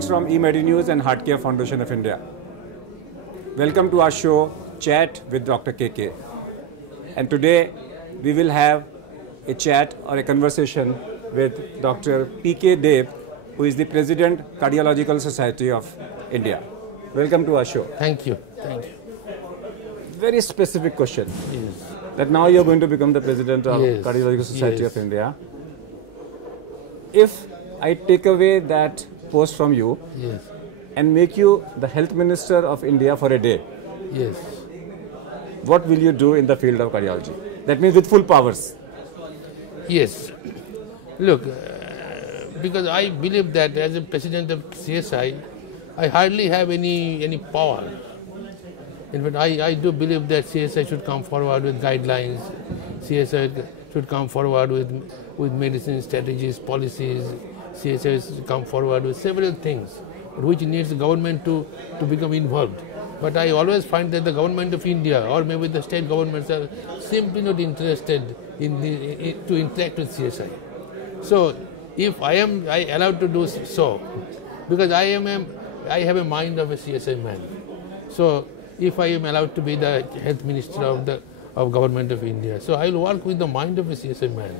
Greetings from eMediNews and HeartCare Foundation of India. Welcome to our show, Chat with Dr. KK. And today we will have a chat or a conversation with Dr. PK Deb, who is the President, Cardiological Society of India. Welcome to our show. Thank you. Thank you. Very specific question. Yes. That now you are going to become the President of Cardiological Society of India. If I take away that post from you and make you the Health Minister of India for a day, what will you do in the field of cardiology? That means with full powers. Yes. Look, because I believe that as a President of CSI, I hardly have any power. In fact, I do believe that CSI should come forward with guidelines. CSI should come forward with medicine strategies, policies. CSI should come forward with several things which needs the government to become involved. But I always find that the government of India or maybe the state governments are simply not interested to interact with CSI. So if I am allowed to do so, because I have a mind of a CSI man. So if I am allowed to be the health minister of government of India, so I will work with the mind of a CSI man.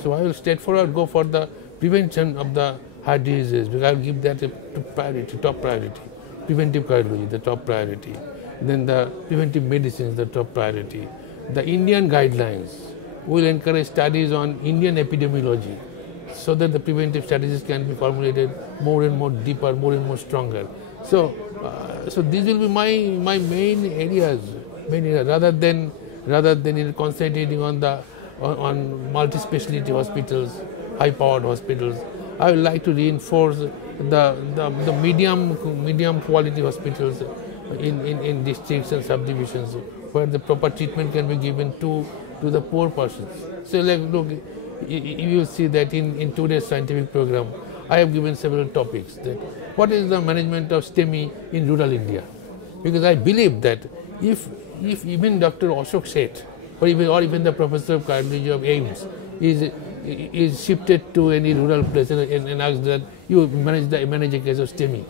So I will straightforward go for the prevention of the heart diseases, because I will give that top priority. Preventive cardiology, the top priority. Then the preventive medicines, the top priority. The Indian guidelines will encourage studies on Indian epidemiology, so that the preventive strategies can be formulated more and more deeper, more and more stronger. So these will be my main areas, rather than concentrating on multi-specialty hospitals, high-powered hospitals. I would like to reinforce the medium quality hospitals in districts and subdivisions where the proper treatment can be given to the poor persons. So look, you will see that in today's scientific program, I have given several topics. That what is the management of STEMI in rural India? Because I believe that if even Dr. Ashok Seth or even the Professor of Cardiology of AIIMS is shifted to any rural place and asked that you manage a case of STEMI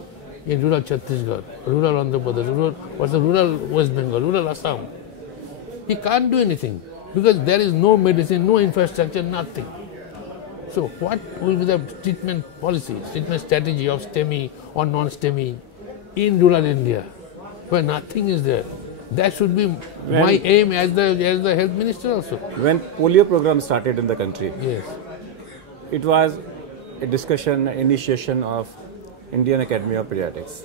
in rural Chhattisgarh, rural Andhra Pradesh, rural West Bengal, rural Assam, he can't do anything because there is no medicine, no infrastructure, nothing. So what will be the treatment policy, treatment strategy of STEMI or non-STEMI in rural India where nothing is there? That should be my aim as the health minister also. When polio program started in the country, it was a discussion, initiation of Indian Academy of Pediatrics.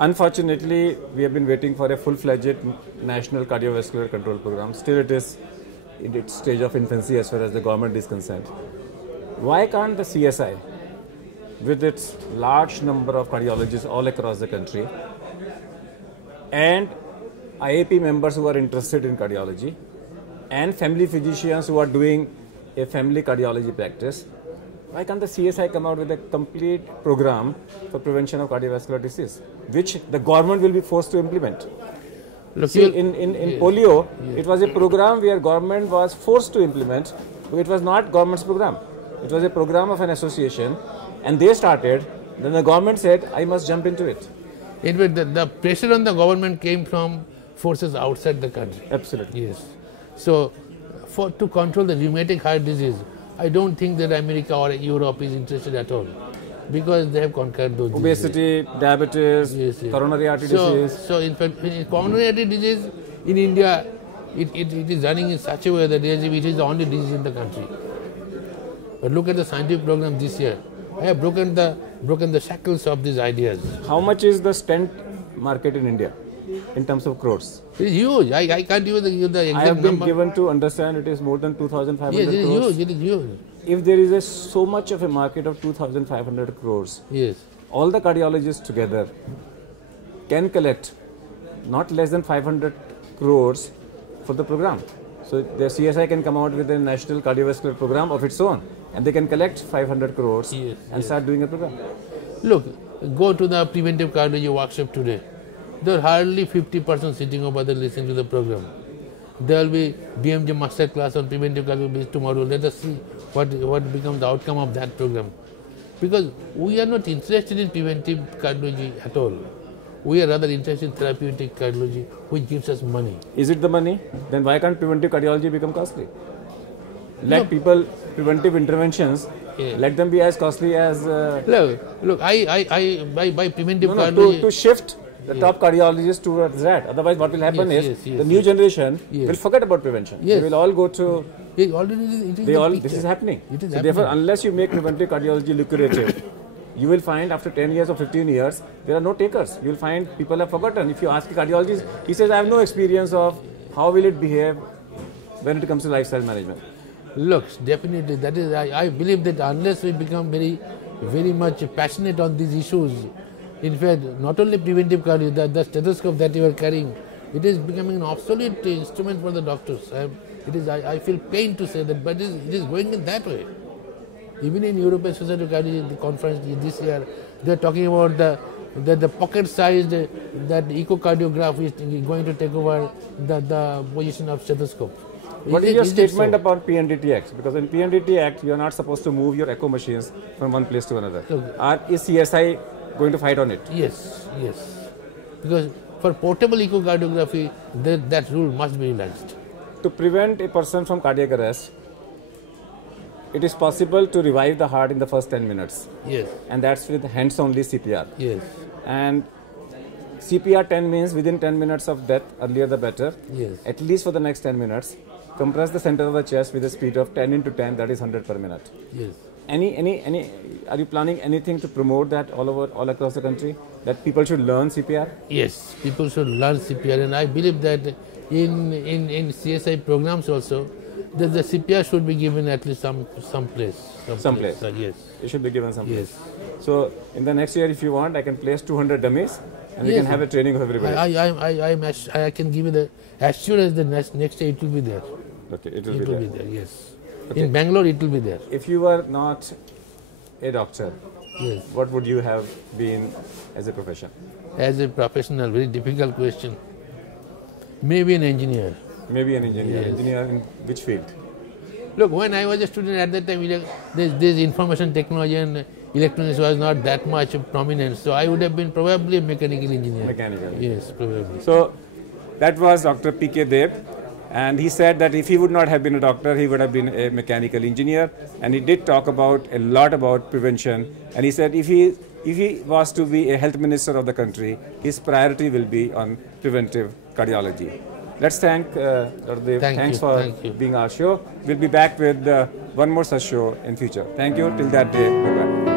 Unfortunately, we have been waiting for a full-fledged national cardiovascular control program. Still it is in its stage of infancy as far as the government is concerned. Why can't the CSI, with its large number of cardiologists all across the country, and IAP members who are interested in cardiology, and family physicians who are doing a family cardiology practice, why can't the CSI come out with a complete program for prevention of cardiovascular disease, which the government will be forced to implement? See, in polio, it was a program where government was forced to implement, but it was not government's program. It was a program of an association, and they started, then the government said, I must jump into it. In fact, the pressure on the government came from forces outside the country. Absolutely. Yes. So, to control the rheumatic heart disease, I don't think that America or Europe is interested at all, because they have conquered those obesity, diseases. diabetes, coronary artery disease. So, in fact, coronary artery disease in India, it is running in such a way that it is the only disease in the country. But look at the scientific program this year. I have broken the shackles of these ideas. How much is the stent market in India in terms of crores? It is huge. I can't give you the exact number. I have been given to understand it is more than 2,500 yes, it crores. Is huge. It is huge. If there is so much of a market of 2,500 crores, all the cardiologists together can collect not less than 500 crores for the program. So the CSI can come out with a national cardiovascular program of its own, and they can collect 500 crores and start doing a program. Look, go to the preventive cardiology workshop today. There are hardly 50% sitting over there listening to the program. There will be BMJ master class on preventive cardiology tomorrow. Let us see what becomes the outcome of that program. Because we are not interested in preventive cardiology at all. We are rather interested in therapeutic cardiology, which gives us money. Is it the money? Then why can't preventive cardiology become costly? Let people, preventive interventions, let them be as costly as... Look, by preventive No, cardiology... to shift the top cardiologists towards that. Otherwise, what will happen is the new generation will forget about prevention. They will all go to... It is This is happening. It is So happening. therefore, unless you make preventive cardiology lucrative, you will find after 10 years or 15 years, there are no takers. You will find people have forgotten. If you ask a cardiologist, he says, I have no experience of how will it behave when it comes to lifestyle management. Look, definitely, that is, I believe that unless we become very much passionate on these issues, in fact, not only preventive cardiology, the stethoscope that you are carrying, it is becoming an obsolete instrument for the doctors. I feel pain to say that, but it is going in that way. Even in European Society of Cardiology conference this year, they are talking about the pocket-sized that echocardiograph is going to take over the position of stethoscope. What is your statement about PNDT Act? Because in PNDT Act, you are not supposed to move your echo machines from one place to another. Is CSI going to fight on it? Yes. Because for portable echocardiography, that rule must be relaxed. To prevent a person from cardiac arrest, it is possible to revive the heart in the first 10 minutes. Yes. And that's with hands-only CPR. Yes. And CPR 10 means within 10 minutes of death, earlier the better. Yes. At least for the next 10 minutes. Compress the center of the chest with a speed of 10 into 10, that is 100 per minute. Yes. Are you planning anything to promote that all across the country? That people should learn CPR? Yes, people should learn CPR, and I believe that in CSI programs also, that the CPR should be given at least some place. Yes. It should be given some place. Yes. So in the next year, if you want, I can place 200 dummies, and we can have a training of everybody. I can give you the assurance that next year it will be there. Okay, it will be there. Yes. Okay. In Bangalore, it will be there. If you were not a doctor, yes, what would you have been as a profession? As a professional, very difficult question. Maybe an engineer. Maybe an engineer. Yes. Engineer in which field? Look, when I was a student at that time, this information technology and electronics was not that much prominent. So I would have been probably a mechanical engineer. Mechanical. Yes, probably. So that was Dr. P.K. Deb. And he said that if he would not have been a doctor, he would have been a mechanical engineer. And he did talk a lot about prevention. And he said if he was to be a health minister of the country, his priority will be on preventive cardiology. Let's thank Dr. Deb. Thanks for being our show. We'll be back with one more such show in future. Thank you. Till that day, bye-bye.